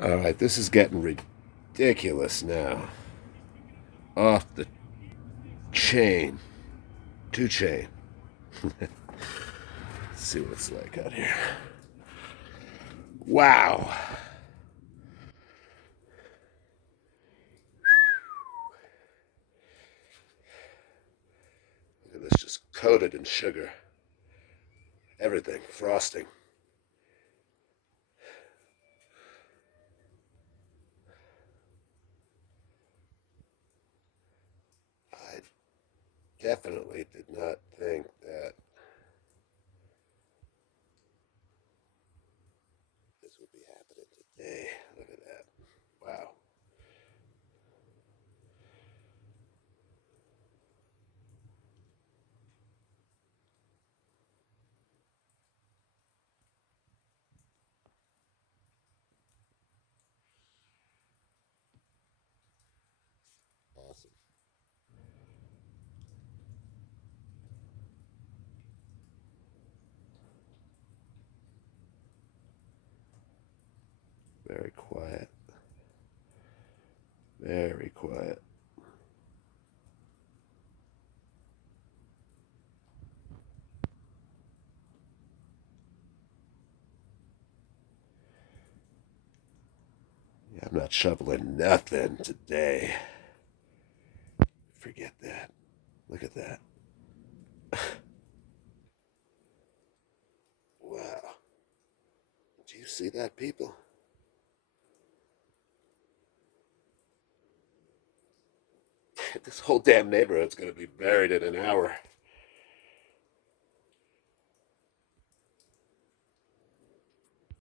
All right, this is getting ridiculous now. Off the chain. Two chain. Let's see what it's like out here. Wow. Look at this, just coated in sugar. Everything, frosting. I definitely did not think that this would be happening today. Look at that. Wow. Awesome. Very quiet. Very quiet. Yeah, I'm not shoveling nothing today. Forget that. Look at that. Wow. Do you see that, people? This whole damn neighborhood's gonna be buried in an hour.